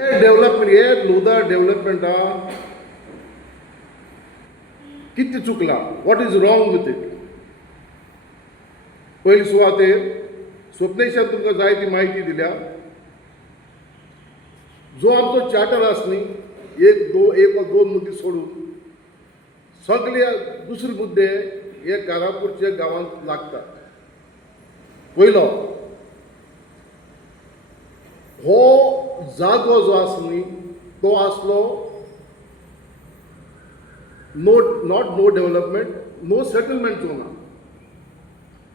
Development हे लोधा डेव्हलपमेंटा किती चुकला, what is wrong with it. पयली सुवातेर स्वप्नेशान तुमकां जाय ती म्हायती दिल्या. जो आमचो चार्टर आसा न्ही, एक वा दोन मुद्दे सोडून सगळे दुसरे मुद्दे हे कारापूरच्या गांवांत लागतात. पयलो, हो जागो जो आसा न्ही तो आसलो not no development, no settlement झोना.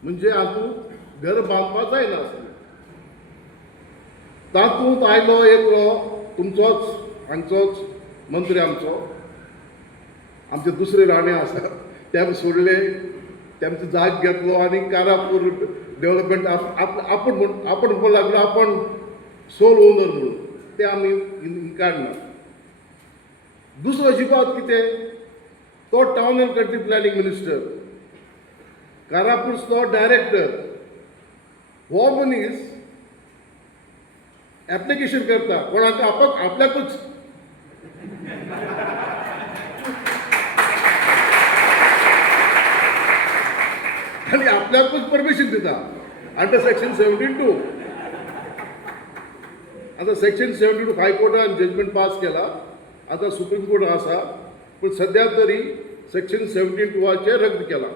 म्हणजे हातूंत घर बांदपा जायना आसलें. तातूंत आयलो एकलो तुमचोच हांगचोच मंत्री आमचे दुसरे राणे आसा ते सोडले, तेमचो जाग घेतलो आनी कारापूर डेव्हलपमेंट आपण म्हणपाक लागलो आपण सोल ओनर म्हणून. ते आमी काडना. दुसरो अजिबात कितें, तो town and country planning minister, कारापूरचो डायरेक्टर, हो मनीस ऍप्लिकेशन करता कोणाक आपल्याकूच. आणि आपल्याकूच परमिशन दिता अंडर सेक्शन 72. आता सेक्शन 72 हायकोर्टान जजमेंट पास केला, आता सुप्रीम कोर्ट आसा, पण सध्या तरी सेक्शन 72 रद्द केला.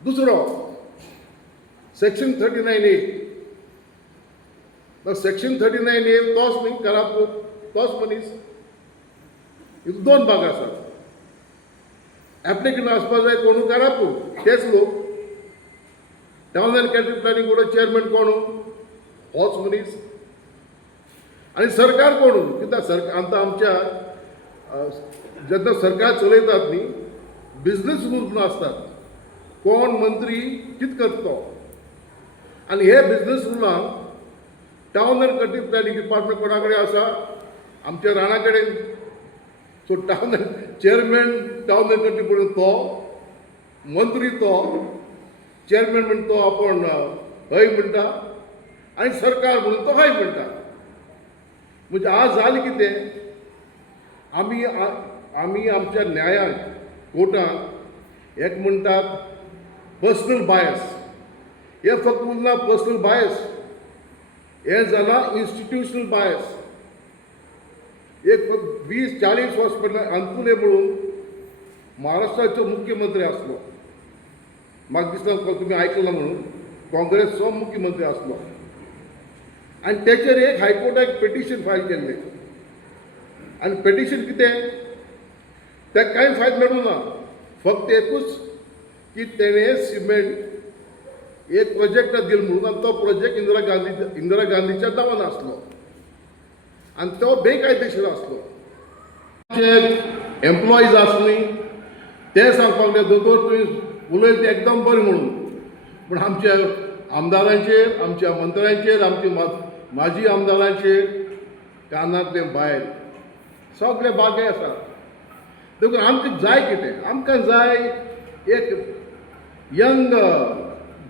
दुसरो सेक्शन 39A. सेक्शन 39A तोच न्ही कारापूर, तोच मनीस. हितून दोन भाग आसात. ऍप्लिकेंट आसपाक जाय कोण, कारापूर तेच लोक. Town and country planning board chairman कोण, होच मनीस. आणि सरकार कोण, कित्याक आतां आमच्या जेन्ना सरकार चलयतात न्ही, बिझनेस रूल म्हणून आसतात. कोण मंत्री कितें करता तो. आनी हे बिझनेस रुलान town and country planning department कोणा कडेन आसा, आमच्या राणा कडेन. So town chairman town and country म्हणून तो, मंत्री तो, चेअरमॅन म्हणून तो आपण हय म्हणटा, आनी सरकार म्हणून तो हय म्हणटा. म्हणजे आज जालें कितें, आमी आमच्या न्यायान कोर्टान एक म्हणटात पर्सनल बायस. हे फक्त उरना पर्सनल बायस, हे जाला इन्स्टिट्यूशनल बायस. एक 20-40 वर्स पयलीं अंतुले म्हणून महाराष्ट्राचो मुख्यमंत्री आसलो. म्हाका दिसता तुम्ही आयकलां म्हणून, काँग्रेसचो मुख्यमंत्री आसलो. आनी तेचेर एक हायकोर्टाक पिटिशन फायल केल्लें. आनी पिटिशन कितें, ताका कांय फायदो मेळूं ना. फक्त एकूच की तेणें सिमेंट एक प्रोजेक्टाक दिलो म्हणून, आनी तो प्रोजेक्ट इंदिरा गांधीच्या नांवान आसलो आनी तो बेकायदेशीर आसलो. जे एम्प्लॉईज आसा न्ही ते सांगपाक लागले दोतोर तुवें उलयलें तें एकदम बरें म्हणून, पूण आमच्या आमदारांचेर, आमच्या मंत्र्यांचेर, आमच्या माजी आमदारांचेर कानांतले भायर सगळे बागे आसा. देखून आमकां जाय कितें, आमकां जाय एक यंग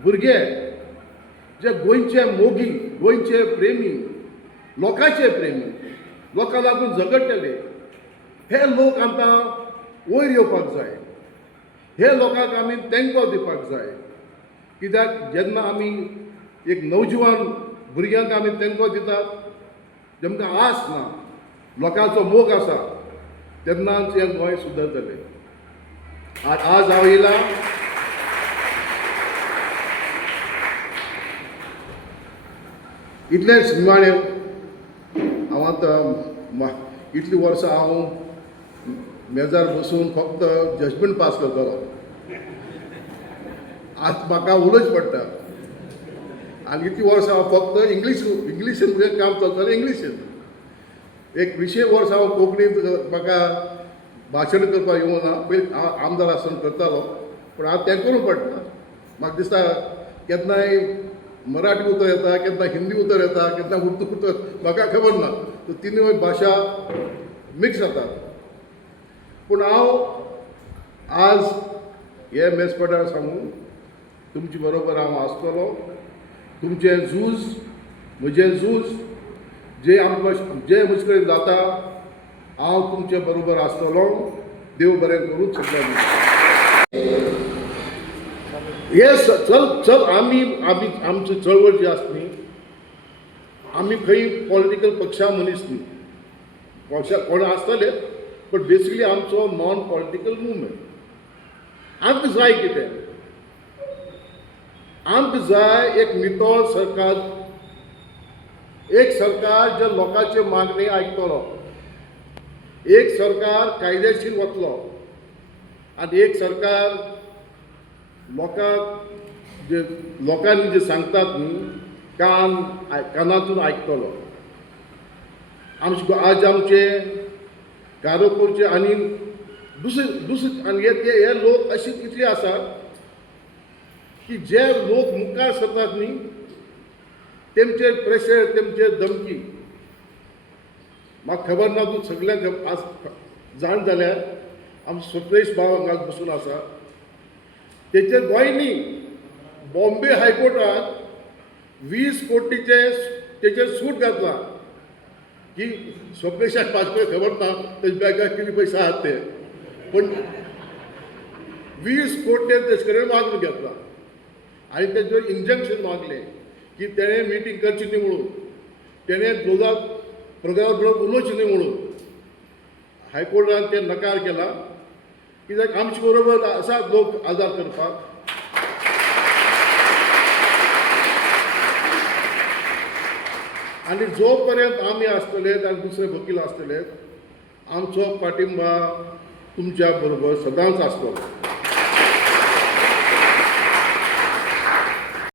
भुरगे जे गोंयचे मोगी, गोंयचे प्रेमी, लोकांचे प्रेमी, लोकांक लागून झगडटले. हे लोक आतां वयर येवपाक जाय. हे लोकांक आमी तेंको दिवपाक जाय. कित्याक जेन्ना आमी एक नवजवान भुरग्यांक आमी तेंको दितात, जेमकां आस ना, लोकांचो मोग आसा, तेन्नाच हें गोंय सुदरतलें. आज हांव येयला इतलेंच निमाणें. हांव आतां इतलीं वर्सां हांव मेजार बसून फक्त जजमेंट पास करतालो. आज म्हाका उलोवचें पडटा. आनी इतलीं वर्सां हांव फक्त इंग्लिशीन काम चलतालें, इंग्लिशीन. एक 20 वर्सां हांव कोंकणींत म्हाका भाशण करपाक येवना. पयलीं हांव आमदार आसतना करतालो, पूण आतां तें करूं पडटा. म्हाका दिसता केन्नाय मराठी उतर येता, केन्ना हिंदी उतर येता, केन्ना उर्दू उतर, म्हाका खबर ना. तो तिनूय भाशा मिक्स जातात. पूण हांव आज हे मेजपटार सांगून तुमचे बरोबर हांव आसतलो. तुमचें झूज, म्हजें झूज जे आमकां जे म्हजे कडेन जाता हांव तुमचे बरोबर आसतलो. देव बरें करून सगळ्यांक. हे चल आमी आमची चळवळ जी आसा न्ही, आमी खंय पॉलिटिकल पक्षा मनीस न्ही. पक्षा कोण आसतले बट बेसिकली आमचो नॉन पॉलिटिकल मुवमेंट. आमकां जाय कितें? आमकां जाय एक नितळ सरकार, एक सरकार जे लोकांचे मागणी आयकतलो, एक सरकार कायदेशीर वतलो आनी एक सरकार लोकांनी जे सांगतात न्ही कानातून आयकतलो. आज आमचे कारोकोरचे आनी दुसरे आनी हे लोक अशी इतले आसात की जे लोक मुखार सरतात न्ही तेमचे प्रेशर, तेमचे धमकी म्हाका खबर ना. तूं सगळ्यांक आज जाण जाल्यार आमचो स्वप्नेश भाव हांगा बसून आसा. तेचे गोंय न्ही, बॉम्बे हायकोर्टान 20 कोटीचे तेचेर सूट घातला की स्वप्नेशाक म्हाजे खबर ना तेजे बॅगार कितले पयशे आहात ते, पण 20 कोटी तेजे कडेन मागून घेतला आनी तेजेर इंजक्शन मागलें की तेणें मिटींग करची न्ही म्हणून, तेणें प्रोग्रामा बरोबर उलोवचें न्ही म्हणून. हायकोर्टान ते नकार केला कित्याक आमचे बरोबर आसा लोक आदार करपाक. आनी जो पर्यंत आमी आसतले आनी दुसरे वकील आसतले आमचो पाठिंबा तुमच्या बरोबर सदांच आसतलो.